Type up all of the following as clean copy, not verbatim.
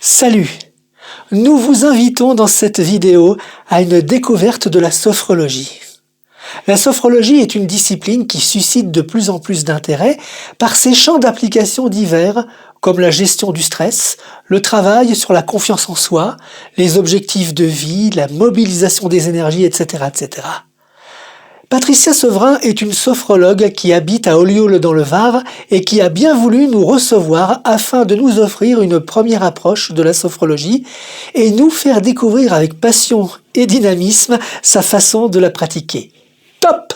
Salut! Nous vous invitons dans cette vidéo à une découverte de la sophrologie. La sophrologie est une discipline qui suscite de plus en plus d'intérêt par ses champs d'application divers comme la gestion du stress, le travail sur la confiance en soi, les objectifs de vie, la mobilisation des énergies, etc., etc. Patricia Severin est une sophrologue qui habite à Ollioules dans le Var et qui a bien voulu nous recevoir afin de nous offrir une première approche de la sophrologie et nous faire découvrir avec passion et dynamisme sa façon de la pratiquer. Top!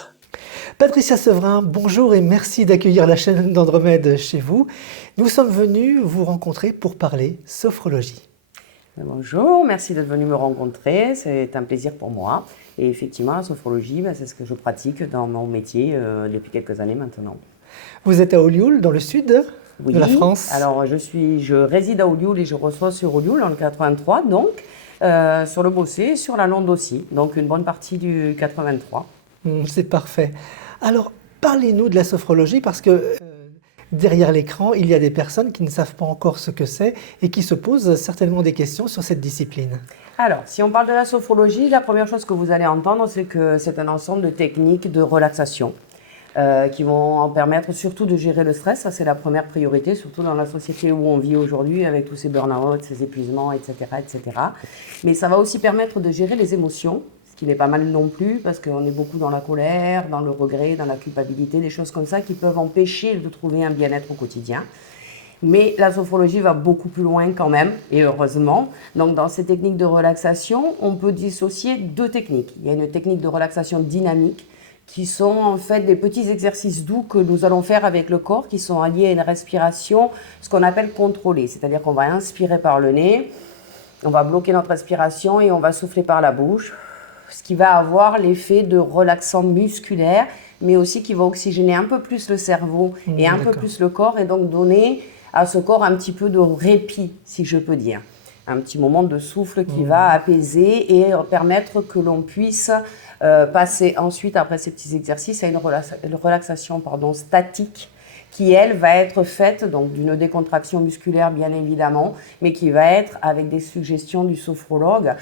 Patricia Severin, bonjour et merci d'accueillir la chaîne d'Andromède chez vous. Nous sommes venus vous rencontrer pour parler sophrologie. Bonjour, merci d'être venu me rencontrer, c'est un plaisir pour moi. Et effectivement, la sophrologie, c'est ce que je pratique dans mon métier depuis quelques années maintenant. Vous êtes à Ollioules, dans le sud de la France. Alors je réside à Ollioules et je reçois sur Ollioules dans le 83, donc sur le Bossé, sur la Londe aussi, donc une bonne partie du 83. C'est parfait. Alors, parlez-nous de la sophrologie parce que derrière l'écran, il y a des personnes qui ne savent pas encore ce que c'est et qui se posent certainement des questions sur cette discipline. Alors, si on parle de la sophrologie, la première chose que vous allez entendre, c'est que c'est un ensemble de techniques de relaxation qui vont en permettre surtout de gérer le stress. Ça, c'est la première priorité, surtout dans la société où on vit aujourd'hui avec tous ces burn-out, ces épuisements, etc., etc. Mais ça va aussi permettre de gérer les émotions, ce qui n'est pas mal non plus, parce qu'on est beaucoup dans la colère, dans le regret, dans la culpabilité, des choses comme ça qui peuvent empêcher de trouver un bien-être au quotidien. Mais la sophrologie va beaucoup plus loin quand même, et heureusement. Donc dans ces techniques de relaxation, on peut dissocier deux techniques. Il y a une technique de relaxation dynamique, qui sont en fait des petits exercices doux que nous allons faire avec le corps, qui sont alliés à une respiration, ce qu'on appelle contrôlée. C'est-à-dire qu'on va inspirer par le nez, on va bloquer notre respiration et on va souffler par la bouche, ce qui va avoir l'effet de relaxant musculaire, mais aussi qui va oxygéner un peu plus le cerveau et un peu plus le corps, et donc donner à ce corps un petit peu de répit, si je peux dire. Un petit moment de souffle qui va apaiser et permettre que l'on puisse passer ensuite, après ces petits exercices, à une relaxation statique qui, elle, va être faite donc d'une décontraction musculaire, bien évidemment, mais qui va être avec des suggestions du sophrologue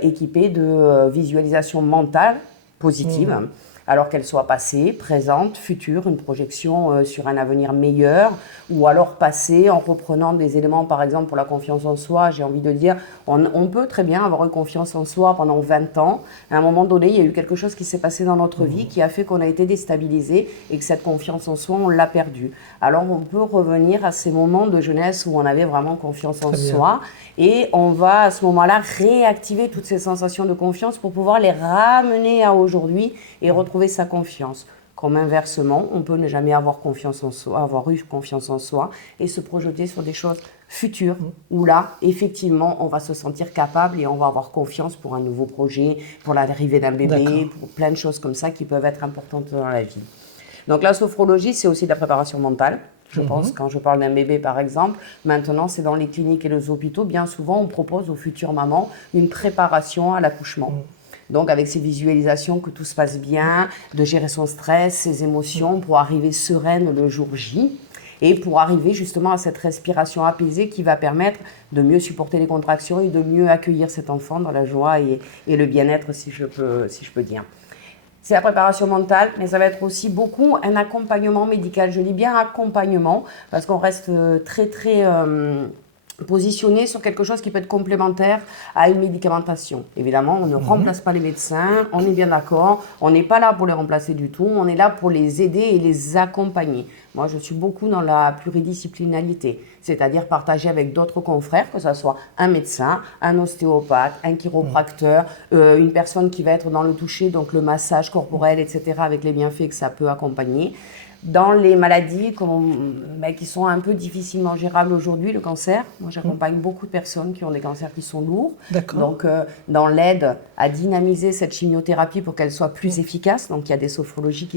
équipée de visualisation mentale positive. Alors qu'elle soit passée, présente, future, une projection sur un avenir meilleur, ou alors passée en reprenant des éléments, par exemple pour la confiance en soi. J'ai envie de dire, on peut très bien avoir une confiance en soi pendant 20 ans. À un moment donné, il y a eu quelque chose qui s'est passé dans notre vie qui a fait qu'on a été déstabilisé et que cette confiance en soi, on l'a perdue. Alors on peut revenir à ces moments de jeunesse où on avait vraiment confiance en soi et on va à ce moment-là réactiver toutes ces sensations de confiance pour pouvoir les ramener à aujourd'hui et retrouver sa confiance. Comme inversement, on peut ne jamais avoir confiance en soi, avoir eu confiance en soi et se projeter sur des choses futures où là, effectivement, on va se sentir capable et on va avoir confiance pour un nouveau projet, pour l'arrivée d'un bébé, pour plein de choses comme ça qui peuvent être importantes dans la vie. Donc la sophrologie, c'est aussi de la préparation mentale. Je pense, quand je parle d'un bébé par exemple, maintenant c'est dans les cliniques et les hôpitaux, bien souvent on propose aux futures mamans une préparation à l'accouchement. Donc avec ces visualisations que tout se passe bien, de gérer son stress, ses émotions pour arriver sereine le jour J et pour arriver justement à cette respiration apaisée qui va permettre de mieux supporter les contractions et de mieux accueillir cet enfant dans la joie et le bien-être si je peux dire. C'est la préparation mentale, mais ça va être aussi beaucoup un accompagnement médical. Je dis bien accompagnement parce qu'on reste très positionné sur quelque chose qui peut être complémentaire à une médicamentation. Évidemment, on ne remplace pas les médecins, on est bien d'accord, on n'est pas là pour les remplacer du tout, on est là pour les aider et les accompagner. Moi, je suis beaucoup dans la pluridisciplinarité, c'est-à-dire partager avec d'autres confrères, que ce soit un médecin, un ostéopathe, un chiropracteur, une personne qui va être dans le toucher, donc le massage corporel, etc., avec les bienfaits que ça peut accompagner. Dans les maladies qui sont un peu difficilement gérables aujourd'hui, le cancer, moi j'accompagne beaucoup de personnes qui ont des cancers qui sont lourds. Donc dans l'aide à dynamiser cette chimiothérapie pour qu'elle soit plus efficace, donc il y a des sophrologies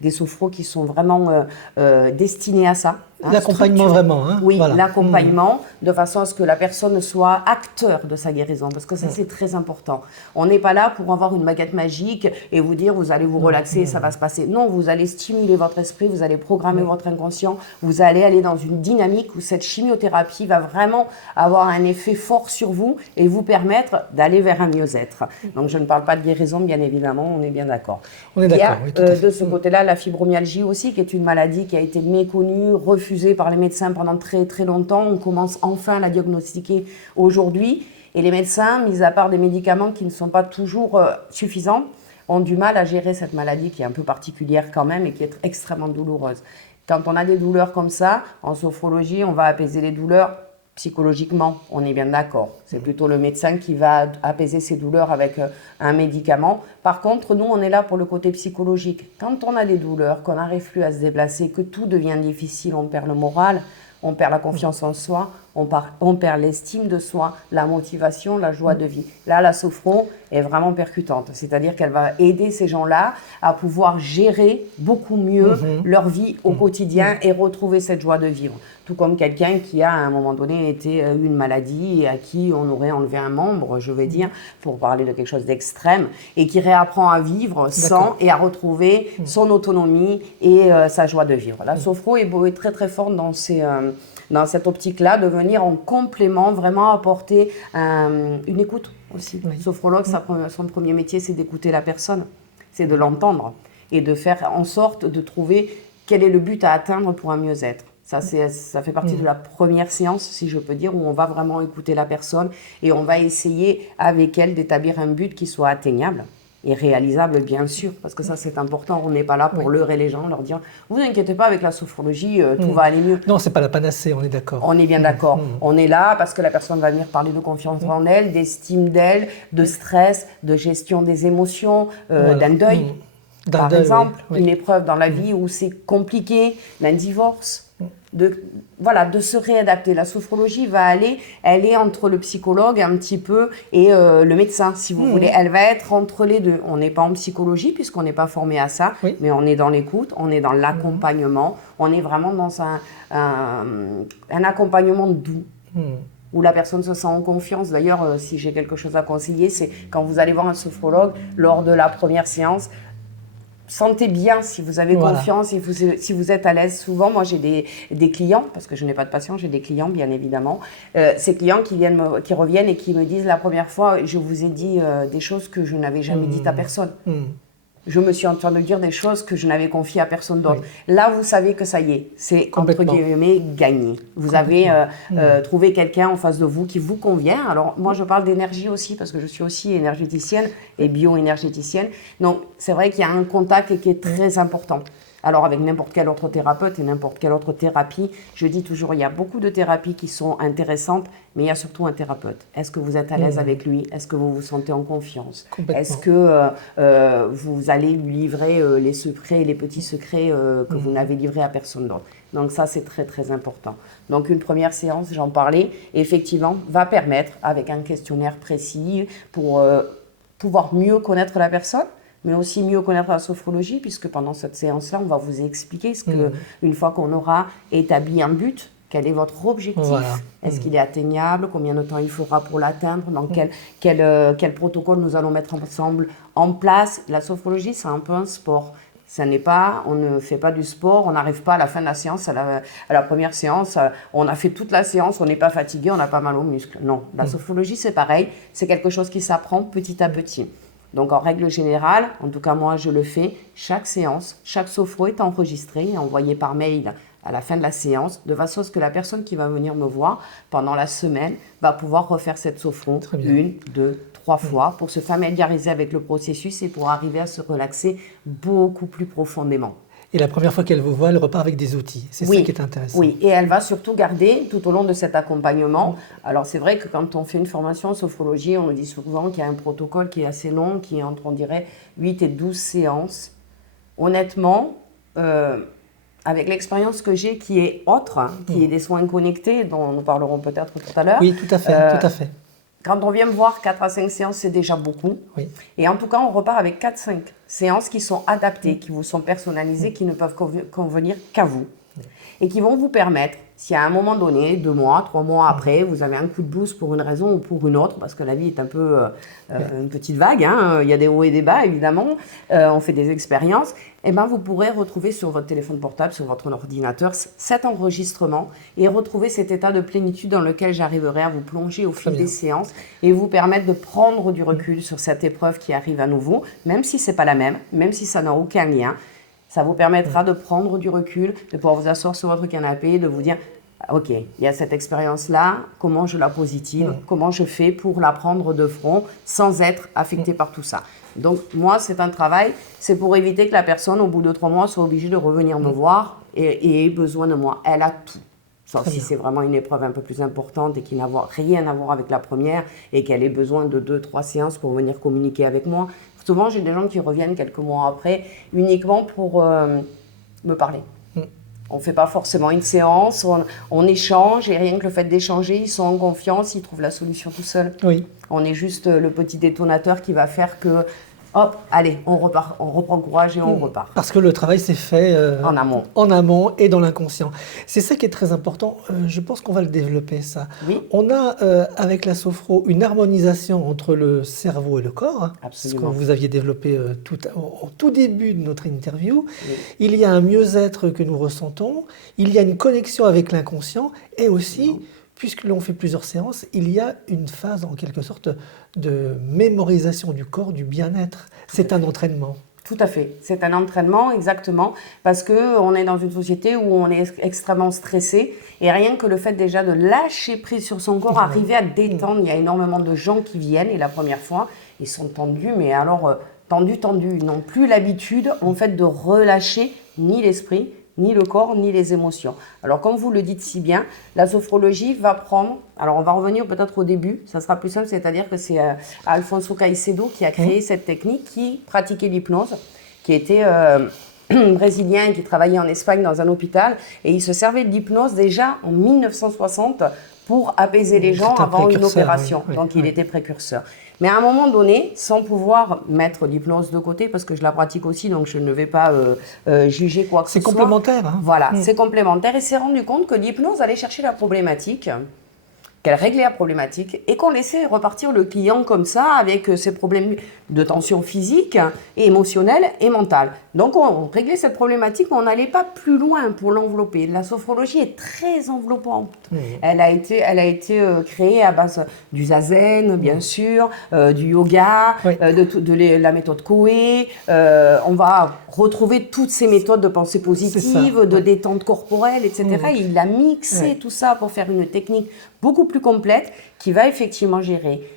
des sophros qui sont vraiment destinés à ça, L'accompagnement vraiment. Hein, oui, voilà. L'accompagnement, de façon à ce que la personne soit acteur de sa guérison, parce que ça c'est très important. On n'est pas là pour avoir une baguette magique et vous dire vous allez vous relaxer, ça va se passer. Non, vous allez stimuler votre esprit, vous allez programmer votre inconscient, vous allez aller dans une dynamique où cette chimiothérapie va vraiment avoir un effet fort sur vous et vous permettre d'aller vers un mieux-être. Donc je ne parle pas de guérison, bien évidemment, on est bien d'accord. On est d'accord, oui, tout à fait. De ce côté-là, la fibromyalgie aussi, qui est une maladie qui a été méconnue, refusée par les médecins pendant très très longtemps. On commence enfin à la diagnostiquer aujourd'hui. Et les médecins, mis à part des médicaments qui ne sont pas toujours suffisants, ont du mal à gérer cette maladie qui est un peu particulière quand même et qui est extrêmement douloureuse. Quand on a des douleurs comme ça, en sophrologie, on va apaiser les douleurs psychologiquement, on est bien d'accord. C'est plutôt le médecin qui va apaiser ses douleurs avec un médicament. Par contre, nous, on est là pour le côté psychologique. Quand on a des douleurs, qu'on n'arrive plus à se déplacer, que tout devient difficile, on perd le moral, on perd la confiance en soi, on perd l'estime de soi, la motivation, la joie de vie. Là, la sophro est vraiment percutante. C'est-à-dire qu'elle va aider ces gens-là à pouvoir gérer beaucoup mieux leur vie au quotidien et retrouver cette joie de vivre. Tout comme quelqu'un qui a, à un moment donné, eu une maladie et à qui on aurait enlevé un membre, je vais dire, pour parler de quelque chose d'extrême, et qui réapprend à vivre sans et à retrouver son autonomie et sa joie de vivre. La sophro est très très forte dans cette optique-là, de venir en complément, vraiment apporter une écoute aussi. Le sophrologue, son premier métier, c'est d'écouter la personne, c'est de l'entendre et de faire en sorte de trouver quel est le but à atteindre pour un mieux-être. Ça fait partie de la première séance, si je peux dire, où on va vraiment écouter la personne et on va essayer avec elle d'établir un but qui soit atteignable et réalisable, bien sûr, parce que ça c'est important. On n'est pas là pour leurrer les gens, leur dire « vous inquiétez pas, avec la sophrologie, tout va aller mieux ». Non, c'est pas la panacée, on est d'accord. On est bien d'accord. On est là parce que la personne va venir parler de confiance en elle, d'estime d'elle, de stress, de gestion des émotions, d'un deuil. Par exemple, une épreuve dans la vie où c'est compliqué, d'un divorce. De se réadapter. La sophrologie elle est entre le psychologue un petit peu et le médecin, si vous voulez. Elle va être entre les deux. On n'est pas en psychologie puisqu'on n'est pas formé à ça, mais on est dans l'écoute, on est dans l'accompagnement, on est vraiment dans un accompagnement doux. Où la personne se sent en confiance. D'ailleurs, si j'ai quelque chose à conseiller, c'est quand vous allez voir un sophrologue, lors de la première séance, sentez bien si vous avez confiance, si vous êtes à l'aise. Souvent, moi, j'ai des clients, parce que je n'ai pas de patients, j'ai des clients, bien évidemment. Ces clients qui reviennent et qui me disent, la première fois, je vous ai dit des choses que je n'avais jamais dites à personne. Je me suis entendu dire des choses que je n'avais confiées à personne d'autre. Là, vous savez que ça y est, c'est entre guillemets gagné. Vous avez trouvé quelqu'un en face de vous qui vous convient. Alors, moi, je parle d'énergie aussi, parce que je suis aussi énergéticienne et bio-énergéticienne. Donc, c'est vrai qu'il y a un contact qui est très important. Alors, avec n'importe quel autre thérapeute et n'importe quelle autre thérapie, je dis toujours, il y a beaucoup de thérapies qui sont intéressantes, mais il y a surtout un thérapeute. Est-ce que vous êtes à l'aise avec lui? Est-ce que vous vous sentez en confiance? Est-ce que vous allez lui livrer les secrets, les petits secrets que vous n'avez livrés à personne d'autre? Donc ça, c'est très, très important. Donc une première séance, j'en parlais, effectivement, va permettre, avec un questionnaire précis, pour pouvoir mieux connaître la personne, mais aussi mieux connaître la sophrologie, puisque pendant cette séance-là, on va vous expliquer une fois qu'on aura établi un but, quel est votre objectif, est-ce qu'il est atteignable, combien de temps il faudra pour l'atteindre, dans quel protocole nous allons mettre ensemble en place. La sophrologie, c'est un peu un sport. On ne fait pas du sport, on n'arrive pas à la fin de la séance, à la première séance, on a fait toute la séance, on n'est pas fatigué, on n'a pas mal aux muscles. Non, la sophrologie, c'est pareil, c'est quelque chose qui s'apprend petit à petit. Donc, en règle générale, en tout cas moi je le fais, chaque séance, chaque sophro est enregistré et envoyé par mail à la fin de la séance, de façon à ce que la personne qui va venir me voir pendant la semaine va pouvoir refaire cette sophro 1, 2, 3 fois pour se familiariser avec le processus et pour arriver à se relaxer beaucoup plus profondément. Et la première fois qu'elle vous voit, elle repart avec des outils. C'est ça qui est intéressant. Oui, et elle va surtout garder tout au long de cet accompagnement. Alors c'est vrai que quand on fait une formation en sophrologie, on nous dit souvent qu'il y a un protocole qui est assez long, qui est entre, on dirait, 8 et 12 séances. Honnêtement, avec l'expérience que j'ai qui est autre, qui est des soins connectés, dont nous parlerons peut-être tout à l'heure. Oui, tout à fait, tout à fait. Quand on vient me voir 4 à 5 séances, c'est déjà beaucoup. Oui. Et en tout cas, on repart avec 4-5 séances qui sont adaptées, qui vous sont personnalisées, qui ne peuvent convenir qu'à vous. et qui vont vous permettre, si à un moment donné, 2 mois, 3 mois après, vous avez un coup de boost pour une raison ou pour une autre, parce que la vie est un peu une petite vague, hein, il y a des hauts et des bas évidemment, on fait des expériences, et ben vous pourrez retrouver sur votre téléphone portable, sur votre ordinateur, cet enregistrement et retrouver cet état de plénitude dans lequel j'arriverai à vous plonger au fil des séances et vous permettre de prendre du recul sur cette épreuve qui arrive à nouveau, même si c'est pas la même, même si ça n'a aucun lien. Ça vous permettra de prendre du recul, de pouvoir vous asseoir sur votre canapé, de vous dire « Ok, il y a cette expérience-là, comment je la positive, comment je fais pour la prendre de front sans être affecté par tout ça ?» Donc moi, c'est un travail, c'est pour éviter que la personne, au bout de 3 mois, soit obligée de revenir me voir et ait besoin de moi. Elle a tout. Sauf si c'est vraiment une épreuve un peu plus importante et qui n'a rien à voir avec la première et qu'elle ait besoin de 2-3 séances pour venir communiquer avec moi. Souvent, j'ai des gens qui reviennent quelques mois après uniquement pour me parler. On ne fait pas forcément une séance, on échange et rien que le fait d'échanger, ils sont en confiance, ils trouvent la solution tout seuls. Oui. On est juste le petit détonateur qui va faire que, hop, allez, on repart, on reprend courage et on repart. Parce que le travail s'est fait En amont. En amont et dans l'inconscient. C'est ça qui est très important. Je pense qu'on va le développer, ça. Oui. On a, avec la sophro, une harmonisation entre le cerveau et le corps. Absolument. Ce que vous aviez développé au tout début de notre interview. Oui. Il y a un mieux-être que nous ressentons. Il y a une connexion avec l'inconscient. Et aussi, puisque l'on fait plusieurs séances, il y a une phase, en quelque sorte, de mémorisation du corps, du bien-être. C'est un entraînement. Tout à fait. C'est un entraînement, exactement, parce qu'on est dans une société où on est extrêmement stressé et rien que le fait déjà de lâcher prise sur son corps, arriver à détendre, il y a énormément de gens qui viennent et la première fois, ils sont tendus, mais alors tendus, ils n'ont plus l'habitude en fait de relâcher ni l'esprit, ni le corps, ni les émotions. Alors, comme vous le dites si bien, la sophrologie va prendre... Alors, on va revenir peut-être au début, ça sera plus simple, c'est-à-dire que c'est Alfonso Caicedo qui a créé cette technique, qui pratiquait l'hypnose, qui était brésilien et qui travaillait en Espagne dans un hôpital, et il se servait de l'hypnose déjà en 1960 pour apaiser les gens avant une opération. Oui, donc, il était précurseur. Mais à un moment donné, sans pouvoir mettre l'hypnose de côté, parce que je la pratique aussi, donc je ne vais pas juger quoi que ce soit. C'est complémentaire. Hein. Voilà, c'est complémentaire. Et s'est rendu compte que l'hypnose allait chercher la problématique, qu'elle réglait la problématique et qu'on laissait repartir le client comme ça avec ses problèmes de tension physique et émotionnelle et mentale. Donc on réglait cette problématique, mais on n'allait pas plus loin pour l'envelopper. La sophrologie est très enveloppante. Elle a été créée à base du zazen, bien sûr, du yoga, de la méthode Coué. On va retrouver toutes ces méthodes de pensée positive, de détente corporelle, etc. Et il a mixé tout ça pour faire une technique beaucoup plus complète qui va effectivement gérer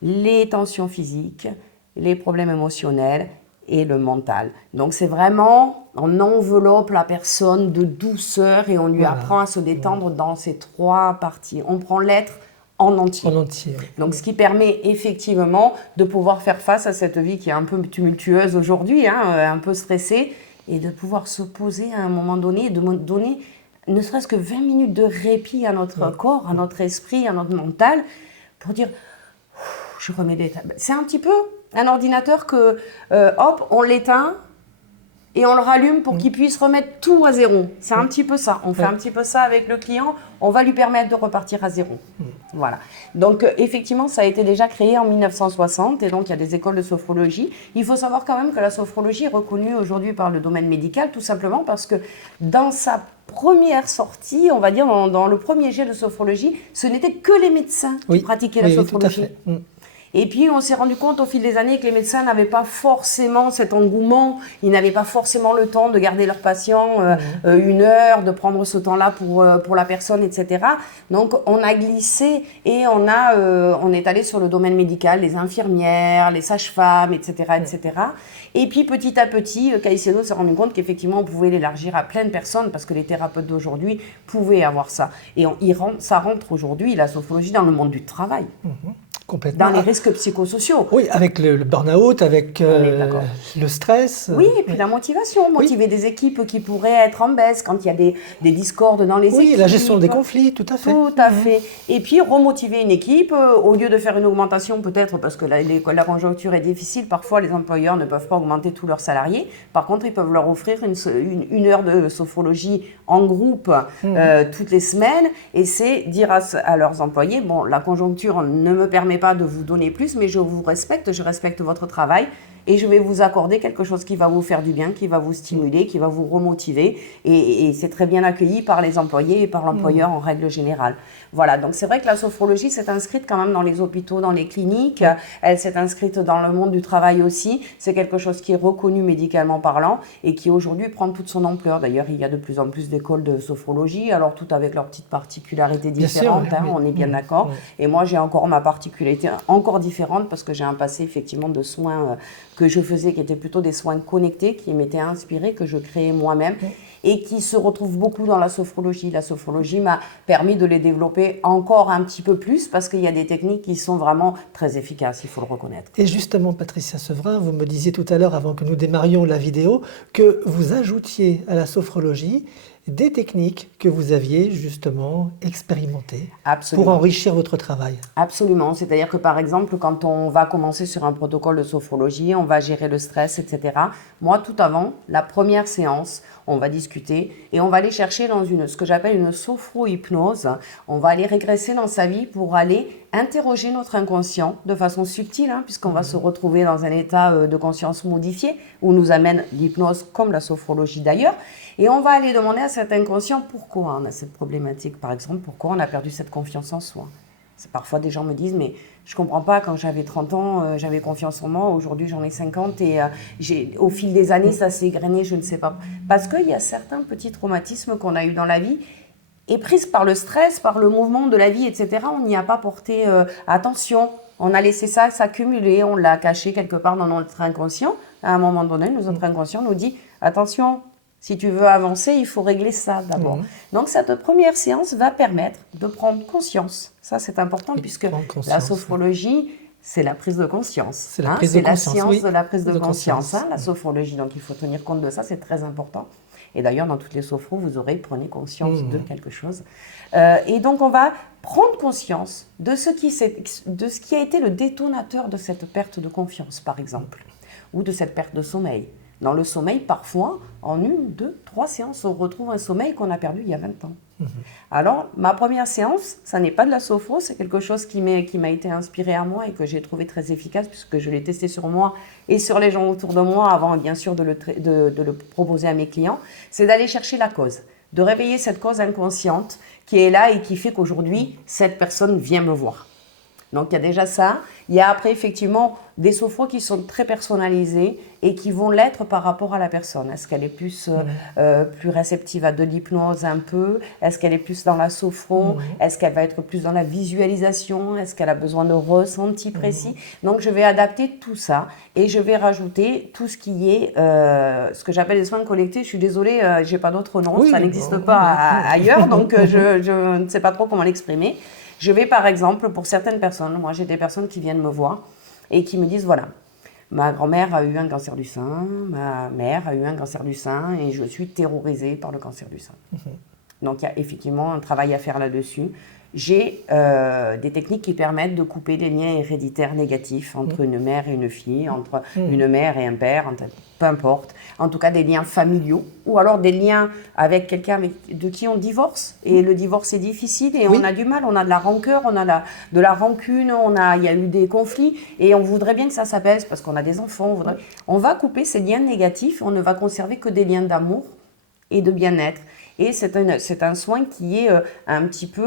les tensions physiques, les problèmes émotionnels et le mental. Donc c'est vraiment, on enveloppe la personne de douceur et on lui apprend à se détendre dans ces 3 parties. On prend l'être en entier. En entier. Donc ce qui permet effectivement de pouvoir faire face à cette vie qui est un peu tumultueuse aujourd'hui, un peu stressée, et de pouvoir se poser à un moment donné et de donner ne serait-ce que 20 minutes de répit à notre corps, à notre esprit, à notre mental, pour dire « je remets des tables ». C'est un petit peu un ordinateur que, hop, on l'éteint et on le rallume pour qu'il puisse remettre tout à zéro. C'est un petit peu ça. On fait un petit peu ça avec le client. On va lui permettre de repartir à zéro. Voilà. Donc, effectivement, ça a été déjà créé en 1960 et donc il y a des écoles de sophrologie. Il faut savoir quand même que la sophrologie est reconnue aujourd'hui par le domaine médical, tout simplement parce que dans sa première sortie, on va dire dans le premier jet de sophrologie, ce n'étaient que les médecins qui pratiquaient la sophrologie. Tout à fait. Et puis, on s'est rendu compte au fil des années que les médecins n'avaient pas forcément cet engouement, ils n'avaient pas forcément le temps de garder leurs patients 1 heure, de prendre ce temps-là pour la personne, etc. Donc, on a glissé et on est allé sur le domaine médical, les infirmières, les sages-femmes, etc., etc. Et puis, petit à petit, Caicedo s'est rendu compte qu'effectivement, on pouvait l'élargir à plein de personnes parce que les thérapeutes d'aujourd'hui pouvaient avoir ça. Et ça rentre aujourd'hui, la sophrologie, dans le monde du travail. Complètement. dans les risques psychosociaux. Oui, avec le burn-out, avec le stress. Oui, et puis la motivation, motiver des équipes qui pourraient être en baisse quand il y a des discordes dans les équipes. Oui, la gestion des conflits, tout à fait. Tout à fait. Et puis remotiver une équipe, au lieu de faire une augmentation peut-être parce que la conjoncture est difficile, parfois les employeurs ne peuvent pas augmenter tous leurs salariés. Par contre, ils peuvent leur offrir une heure de sophrologie en groupe toutes les semaines, et c'est dire à leurs employés, bon, la conjoncture ne me permet pas de vous donner plus, mais je vous respecte, je respecte votre travail, et je vais vous accorder quelque chose qui va vous faire du bien, qui va vous stimuler, qui va vous remotiver, et c'est très bien accueilli par les employés et par l'employeur en règle générale. Voilà, donc c'est vrai que la sophrologie s'est inscrite quand même dans les hôpitaux, dans les cliniques, elle s'est inscrite dans le monde du travail aussi, c'est quelque chose qui est reconnu médicalement parlant et qui aujourd'hui prend toute son ampleur. D'ailleurs, il y a de plus en plus d'écoles de sophrologie, alors tout avec leurs petites particularités différentes, sûr, oui. On est bien d'accord. Et moi, j'ai encore ma particularité encore différente parce que j'ai un passé effectivement de soins que je faisais, qui étaient plutôt des soins connectés, qui m'étaient inspirés, que je créais moi-même et qui se retrouvent beaucoup dans la sophrologie. La sophrologie m'a permis de les développer encore un petit peu plus parce qu'il y a des techniques qui sont vraiment très efficaces, il faut le reconnaître. Et justement, Patricia Sevrin, vous me disiez tout à l'heure, avant que nous démarrions la vidéo, que vous ajoutiez à la sophrologie des techniques que vous aviez justement expérimentées. Absolument. Pour enrichir votre travail. Absolument, c'est-à-dire que par exemple, quand on va commencer sur un protocole de sophrologie, on va gérer le stress, etc. Moi, tout avant, la première séance, on va discuter et on va aller chercher dans ce que j'appelle une sophro-hypnose. On va aller régresser dans sa vie pour aller interroger notre inconscient de façon subtile, puisqu'on va se retrouver dans un état de conscience modifié où nous amène l'hypnose comme la sophrologie d'ailleurs. Et on va aller demander à cet inconscient pourquoi on a cette problématique, par exemple, pourquoi on a perdu cette confiance en soi. Parfois, des gens me disent, mais je ne comprends pas, quand j'avais 30 ans, j'avais confiance en moi, aujourd'hui j'en ai 50 et au fil des années, ça s'est égrené, je ne sais pas. Parce qu'il y a certains petits traumatismes qu'on a eus dans la vie, et prise par le stress, par le mouvement de la vie, etc., on n'y a pas porté attention. On a laissé ça s'accumuler, on l'a caché quelque part dans notre inconscient. À un moment donné, notre inconscient nous dit, attention, si tu veux avancer, il faut régler ça d'abord. Donc, cette première séance va permettre de prendre conscience. Ça, c'est important puisque la sophrologie, c'est la prise de conscience. C'est la science de la prise de conscience, la sophrologie. Donc, il faut tenir compte de ça, c'est très important. Et d'ailleurs, dans toutes les sophros, vous aurez prenez conscience de quelque chose. Et donc, on va prendre conscience de ce qui a été le détonateur de cette perte de confiance, par exemple, ou de cette perte de sommeil. Dans le sommeil, parfois, en 1, 2, 3 séances, on retrouve un sommeil qu'on a perdu il y a 20 ans. Alors, ma première séance, ça n'est pas de la sophro, c'est quelque chose qui m'a été inspiré à moi et que j'ai trouvé très efficace puisque je l'ai testé sur moi et sur les gens autour de moi avant, bien sûr, de le proposer à mes clients. C'est d'aller chercher la cause, de réveiller cette cause inconsciente qui est là et qui fait qu'aujourd'hui, cette personne vient me voir. Donc, il y a déjà ça. Il y a après, effectivement, des sophros qui sont très personnalisés et qui vont l'être par rapport à la personne. Est-ce qu'elle est plus réceptive à de l'hypnose un peu? Est-ce qu'elle est plus dans la sophro? Est-ce qu'elle va être plus dans la visualisation? Est-ce qu'elle a besoin de ressentis précis? Donc, je vais adapter tout ça et je vais rajouter tout ce qui est ce que j'appelle les soins connectés. Je suis désolée, je n'ai pas d'autre nom, ça n'existe pas ailleurs, donc je ne sais pas trop comment l'exprimer. Je vais par exemple, pour certaines personnes, moi j'ai des personnes qui viennent me voir et qui me disent, voilà, ma grand-mère a eu un cancer du sein, ma mère a eu un cancer du sein et je suis terrorisée par le cancer du sein. Donc il y a effectivement un travail à faire là-dessus. J'ai des techniques qui permettent de couper les liens héréditaires négatifs entre une mère et une fille, entre une mère et un père, peu importe. En tout cas, des liens familiaux ou alors des liens avec quelqu'un de qui on divorce. Et le divorce est difficile et on a du mal, on a de la rancœur, on a de la rancune, il y a eu des conflits et on voudrait bien que ça s'apaise parce qu'on a des enfants. On va couper ces liens négatifs, on ne va conserver que des liens d'amour et de bien-être. Et c'est un soin qui est un petit peu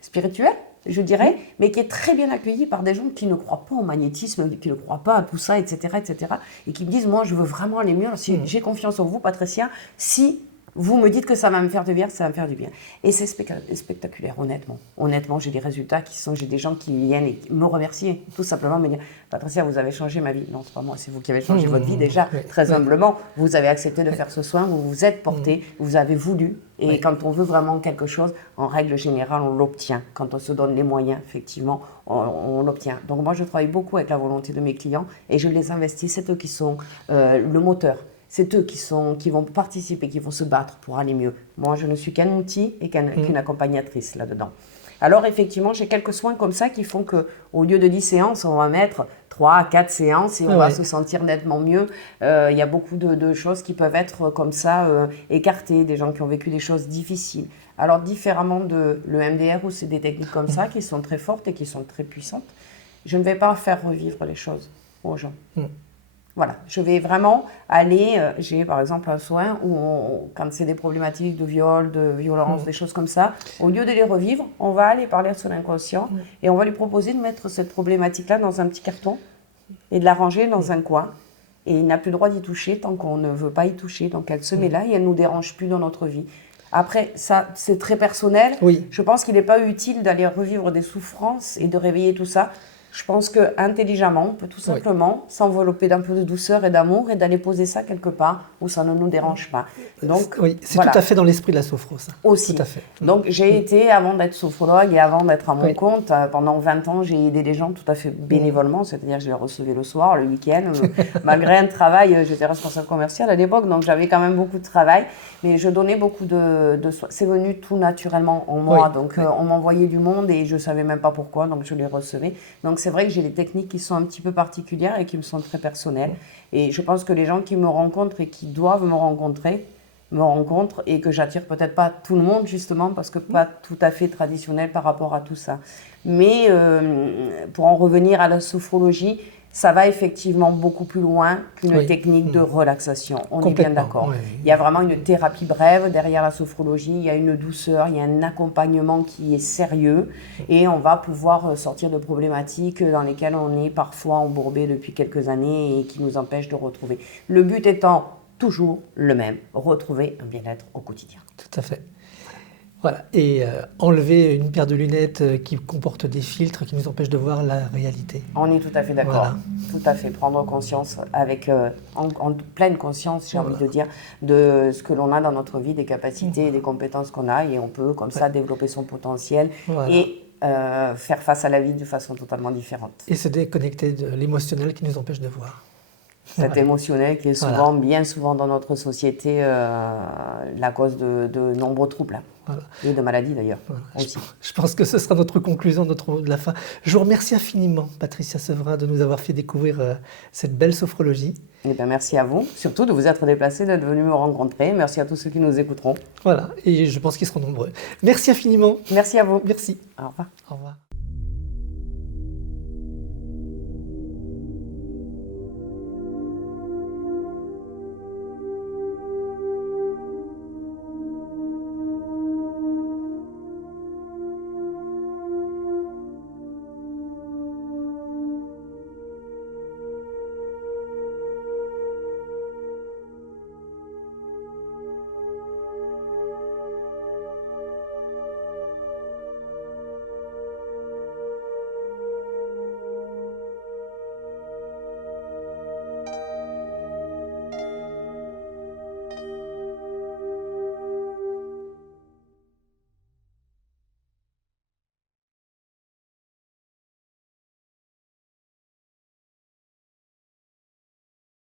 spirituel, je dirais, mais qui est très bien accueilli par des gens qui ne croient pas au magnétisme, qui ne croient pas à tout ça, etc., etc. Et qui me disent, moi, je veux vraiment aller mieux. Si j'ai confiance en vous, Patricia, si vous me dites que ça va me faire du bien, ça va me faire du bien. Et c'est spectaculaire, honnêtement. Honnêtement, j'ai des résultats j'ai des gens qui viennent et me remercier, tout simplement me dire « Patricia, vous avez changé ma vie. » Non, c'est pas moi, c'est vous qui avez changé votre vie déjà, très humblement. Vous avez accepté de faire ce soin, vous vous êtes porté, vous avez voulu. Et quand on veut vraiment quelque chose, en règle générale, on l'obtient. Quand on se donne les moyens, effectivement, on l'obtient. Donc moi, je travaille beaucoup avec la volonté de mes clients et je les investis. C'est eux qui sont le moteur. C'est eux qui vont participer, qui vont se battre pour aller mieux. Moi, je ne suis qu'un outil et qu'une accompagnatrice là-dedans. Alors, effectivement, j'ai quelques soins comme ça qui font qu'au lieu de 10 séances, on va mettre 3 à 4 séances et on va se sentir nettement mieux. Il y a beaucoup de choses qui peuvent être comme ça écartées, des gens qui ont vécu des choses difficiles. Alors, différemment de l'EMDR où c'est des techniques comme ça qui sont très fortes et qui sont très puissantes, je ne vais pas faire revivre les choses aux gens. Voilà, je vais vraiment aller, j'ai par exemple un soin où quand c'est des problématiques de viol, de violence, des choses comme ça, au lieu de les revivre, on va aller parler à son inconscient et on va lui proposer de mettre cette problématique-là dans un petit carton et de la ranger dans un coin. Et il n'a plus le droit d'y toucher tant qu'on ne veut pas y toucher. Donc elle se met là et elle ne nous dérange plus dans notre vie. Après, ça, c'est très personnel. Je pense qu'il n'est pas utile d'aller revivre des souffrances et de réveiller tout ça. Je pense qu'intelligemment, on peut tout simplement s'envelopper d'un peu de douceur et d'amour et d'aller poser ça quelque part où ça ne nous dérange pas. Donc, c'est tout à fait dans l'esprit de la sophro, ça. Aussi. Tout à fait. Donc, j'ai été, avant d'être sophrologue et avant d'être à mon compte, pendant 20 ans, j'ai aidé les gens tout à fait bénévolement, c'est-à-dire je les recevais le soir, le week-end. Malgré un travail, j'étais responsable commerciale à l'époque, donc j'avais quand même beaucoup de travail, mais je donnais beaucoup de soins. C'est venu tout naturellement en moi, donc on m'envoyait du monde et je ne savais même pas pourquoi, donc je les recevais. Donc, c'est vrai que j'ai des techniques qui sont un petit peu particulières et qui me sont très personnelles. Et je pense que les gens qui me rencontrent et qui doivent me rencontrer, me rencontrent et que j'attire peut-être pas tout le monde justement parce que pas tout à fait traditionnel par rapport à tout ça. Mais pour en revenir à la sophrologie, ça va effectivement beaucoup plus loin qu'une technique de relaxation. On est bien d'accord. Il y a vraiment une thérapie brève derrière la sophrologie, il y a une douceur, il y a un accompagnement qui est sérieux et on va pouvoir sortir de problématiques dans lesquelles on est parfois embourbé depuis quelques années et qui nous empêchent de retrouver. Le but étant toujours le même, retrouver un bien-être au quotidien. Tout à fait. Voilà, et enlever une paire de lunettes qui comportent des filtres qui nous empêchent de voir la réalité. On est tout à fait d'accord, tout à fait. Prendre conscience avec, en pleine conscience, j'ai envie de dire, de ce que l'on a dans notre vie, des capacités et des compétences qu'on a, et on peut comme ça développer son potentiel et faire face à la vie de façon totalement différente. Et se déconnecter de l'émotionnel qui nous empêche de voir. Cet émotionnel qui est souvent, bien souvent dans notre société, la cause de nombreux troubles. Et de maladies d'ailleurs. Aussi. Je pense que ce sera notre conclusion, notre mot de la fin. Je vous remercie infiniment, Patricia Sevrin, de nous avoir fait découvrir cette belle sophrologie. Eh bien, merci à vous, surtout de vous être déplacé, d'être venu me rencontrer. Merci à tous ceux qui nous écouteront. Voilà, et je pense qu'ils seront nombreux. Merci infiniment. Merci à vous. Merci. Au revoir. Au revoir.